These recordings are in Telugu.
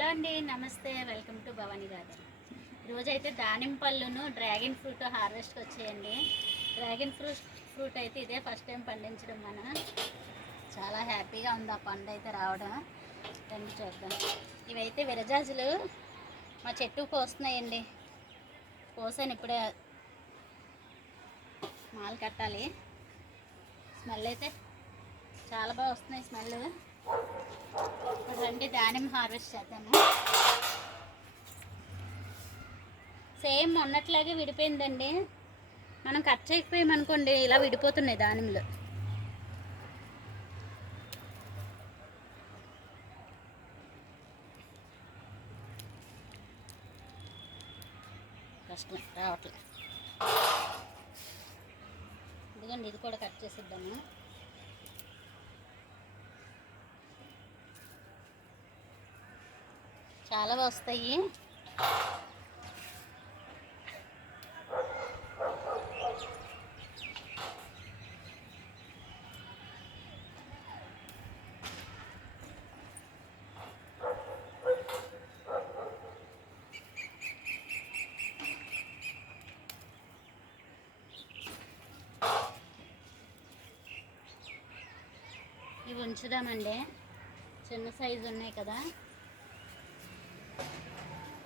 హలో అండి, నమస్తే. Welcome to Bhavani garden. ఈరోజైతే దానిమ్మ పళ్ళును డ్రాగన్ ఫ్రూట్ హార్వెస్ట్కి వచ్చేయండి. డ్రాగన్ ఫ్రూట్ అయితే ఇదే ఫస్ట్ టైం పండించడం. చాలా హ్యాపీగా ఉంది ఆ పండు అయితే రావడం. రండి చూద్దాం. ఇవైతే విరజాజులు మా చెట్టుకు కోస్తున్నాయండి. కోసాను ఇప్పుడే, మాలు కట్టాలి. స్మెల్ అయితే చాలా బాగా వస్తున్నాయి స్మెల్. ఇప్పుడు రండి దానిమ్మ హార్వెస్ట్ చేద్దాము. సేమ్ మొన్నట్లాగే విడిపోయిందండి. మనం కట్ చేయకపోయామనుకోండి ఇలా విడిపోతున్నాయి దానిమ్మలు. కష్టమే రావట్లేదు. ఇదిగోండి, ఇది కూడా కట్ చేసిద్దాము. చాలా వస్తాయి. ఇవి ఉంచుదామండి. చిన్న సైజు ఉన్నాయి కదా,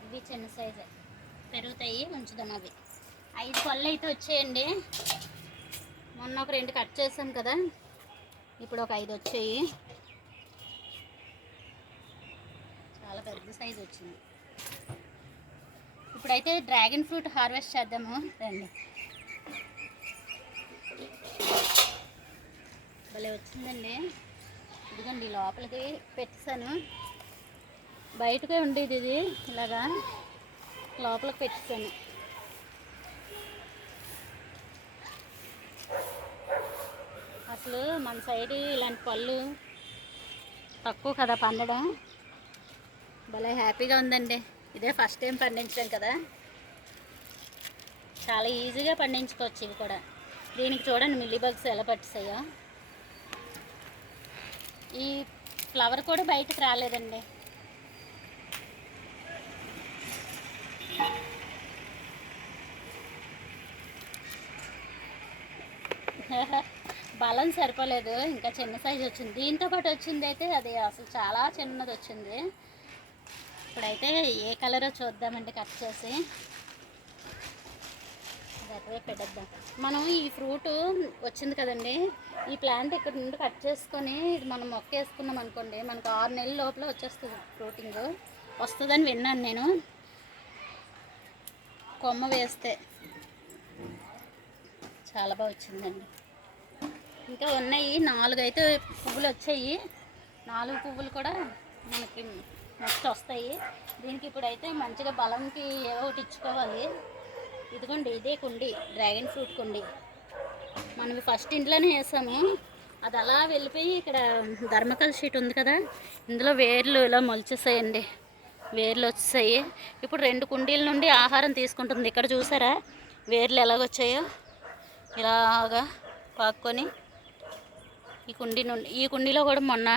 ఇవి చిన్న సైజే పెరుగుతాయి, ఉంచుదాం. అవి 5 పళ్ళు అయితే వచ్చాయండి. మొన్న ఒక 2 కట్ చేసాం కదా, ఇప్పుడు ఒక 5 వచ్చాయి. చాలా పెద్ద సైజు వచ్చింది. ఇప్పుడైతే డ్రాగన్ ఫ్రూట్ హార్వెస్ట్ చేద్దాము రండి. భలే వచ్చిందండి. ఇదిగోండి, లోపలికి పెట్టేసాను. బయటకే ఉండేది ఇది, ఇలాగా లోపలికి పెట్టేసాను. అసలు మన సైడ్ ఇలాంటి పళ్ళు తక్కువ కదా పండడం. భలే హ్యాపీగా ఉందండి. ఇదే ఫస్ట్ టైం పండించడం కదా, చాలా ఈజీగా పండించుకోవచ్చు. ఇవి కూడా దీనికి చూడండి మిల్లీ బగ్స్ ఎలా పట్టేసాయో. ఈ ఫ్లవర్ కూడా బయటకు రాలేదండి. బలం సరిపోలేదు, ఇంకా చిన్న సైజు వచ్చింది. దీంతో పాటు వచ్చింది అయితే అది అసలు చాలా చిన్నది వచ్చింది. ఇప్పుడైతే ఏ కలరో చూద్దామండి. కట్ చేసి అటువే పెట్టేద్దాం. మనం ఈ ఫ్రూట్ వచ్చింది కదండి, ఈ ప్లాంట్ ఇక్కడ నుండి కట్ చేసుకొని ఇది మనం మొక్క వేసుకున్నాం అనుకోండి, మనకు 6 నెలల లోపల వచ్చేస్తుంది. ఫ్రూటింగ్ వస్తుందని విన్నాను నేను. కొమ్మ వేస్తే చాలా బాగా వచ్చిందండి. ఇంకా ఉన్నాయి 4 అయితే పువ్వులు వచ్చాయి. 4 పువ్వులు కూడా మనకి నెక్స్ట్ వస్తాయి. దీనికి ఇప్పుడైతే మంచిగా బలంకి ఏవో ఒకటి ఇచ్చుకోవాలి. ఇదిగోండి, ఇదే కుండి, డ్రాగన్ ఫ్రూట్ కుండి. మనం ఫస్ట్ ఇంట్లోనే వేసాము. అది అలా వెళ్ళిపోయి ఇక్కడ ధర్మకల్ షీట్ ఉంది కదా, ఇందులో వేర్లు ఇలా మొలిచేసాయండి. వేర్లు వచ్చేసాయి. ఇప్పుడు 2 కుండీల నుండి ఆహారం తీసుకుంటుంది. ఇక్కడ చూసారా వేర్లు ఎలాగొచ్చాయో, ఇలాగా పాక్కొని ఈ కుండీలో కూడా మొన్న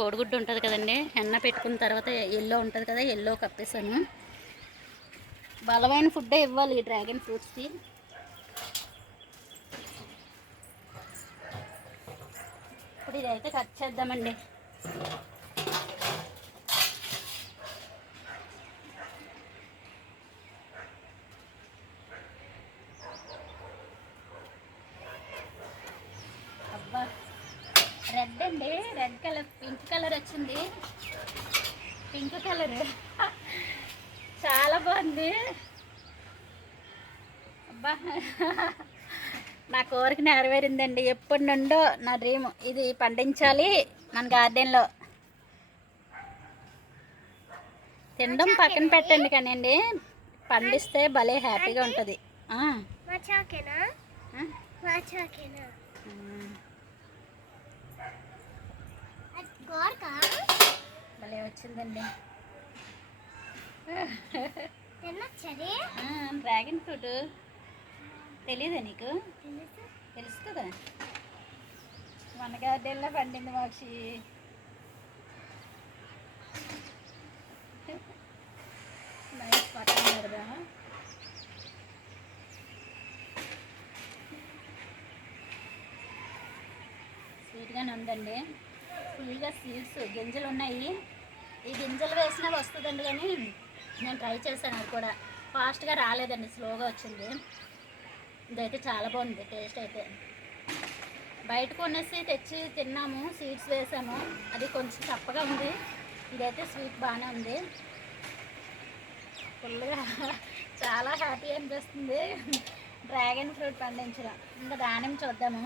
కోడిగుడ్డు ఉంటుంది కదండి, ఎన్న పెట్టుకున్న తర్వాత ఎల్లో ఉంటుంది కదా, ఎల్లో కప్పేసాను. బలమైన ఫుడ్డే ఇవ్వాలి ఈ డ్రాగన్ ఫ్రూట్స్కి. ఇప్పుడు ఇదైతే కట్ చేద్దామండి. అబ్బా, రెడ్ అండి, రెడ్ కలర్, పింక్ కలర్ వచ్చింది. పింక్ కలర్ చాలా బాగుంది. అబ్బా, నా కోరిక నెరవేరిందండి. ఎప్పటి నుండో నా డ్రీమ్ ఇది పండించాలి మన గార్డెన్లో. తినడం పక్కన పెట్టండి కానివ్వండి, పండిస్తే భలే హ్యాపీగా ఉంటుంది. భలే వచ్చిందండి డ్రాగన్ ఫ్రూట్. తెలీదా నీకు? తెలుసు కదా, మన గార్డెన్లో పండింది మనిషి. బాగానే ఉందండి. ఫుల్గా సీడ్స్ గింజలు ఉన్నాయి. ఈ గింజలు వేసినా వస్తుందండి, కానీ నేను ట్రై చేశాను, అది కూడా ఫాస్ట్గా రాలేదండి, స్లోగా వచ్చింది. ఇదైతే చాలా బాగుంది టేస్ట్ అయితే. బయట కొనేసి తెచ్చి తిన్నాము, సీడ్స్ వేసాము, అది కొంచెం చప్పగా ఉంది. ఇదైతే స్వీట్ బాగానే ఉంది. ఫుల్గా చాలా హ్యాపీ అనిపిస్తుంది డ్రాగన్ ఫ్రూట్ పండించడం. ఇంకా దానిమ్మ చూద్దాము.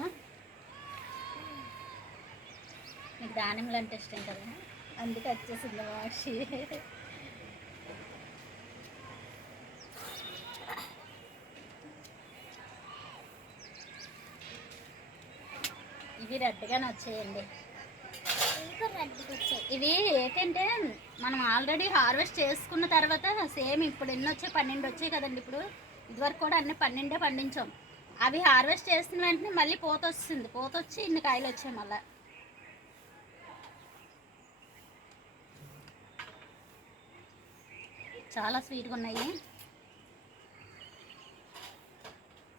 మీకు దానిమ్మలు అంటే ఇష్టం కదా, అందుకే వచ్చేసింది వాషి. ఇవి రెడ్గానే వచ్చాయండి. ఇవి ఏంటంటే మనం ఆల్రెడీ హార్వెస్ట్ చేసుకున్న తర్వాత సేమ్ ఇప్పుడు ఎన్ని వచ్చాయి, 12 వచ్చాయి కదండి. ఇప్పుడు ఇదివరకు కూడా అన్ని 12 పండించాం. అవి హార్వెస్ట్ చేసిన వెంటనే మళ్ళీ పూత వస్తుంది, పూత వచ్చి ఇన్ని కాయలు వచ్చాయి మళ్ళీ. చాలా స్వీట్గా ఉన్నాయి.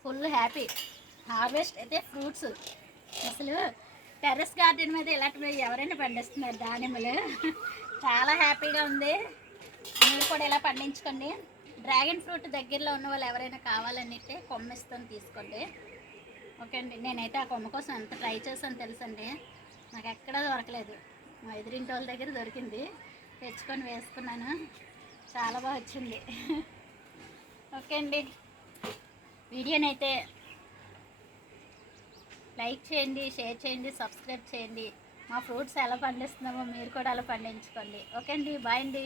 Full happy. హార్వెస్ట్ అయితే ఫ్రూట్స్ అసలు టెర్రస్ గార్డెన్ మీద ఇలాంటివి ఎవరైనా పండిస్తున్నారు దానిమ్మలు. చాలా హ్యాపీగా ఉంది. మీరు కూడా ఇలా పండించుకోండి. డ్రాగన్ ఫ్రూట్ దగ్గరలో ఉన్న వాళ్ళు ఎవరైనా కావాలనితే కొమ్మ ఇస్తాను, తీసుకోండి. ఓకే అండి. నేనైతే ఆ కొమ్మ కోసం ఎంత ట్రై చేశాను తెలుసండి, నాకు ఎక్కడా దొరకలేదు. మా ఎదురింటి వాళ్ళ దగ్గర దొరికింది, తెచ్చుకొని వేసుకున్నాను. చాలా బాగా వచ్చింది. ఓకే అండి. వీడియోనైతే లైక్ చేయండి, షేర్ చేయండి, సబ్స్క్రైబ్ చేయండి. మా ఫ్రూట్స్ ఎలా పండిస్తున్నామో మీరు కూడా అలా పండించుకోండి. ఓకే అండి. బాయ్ అండి.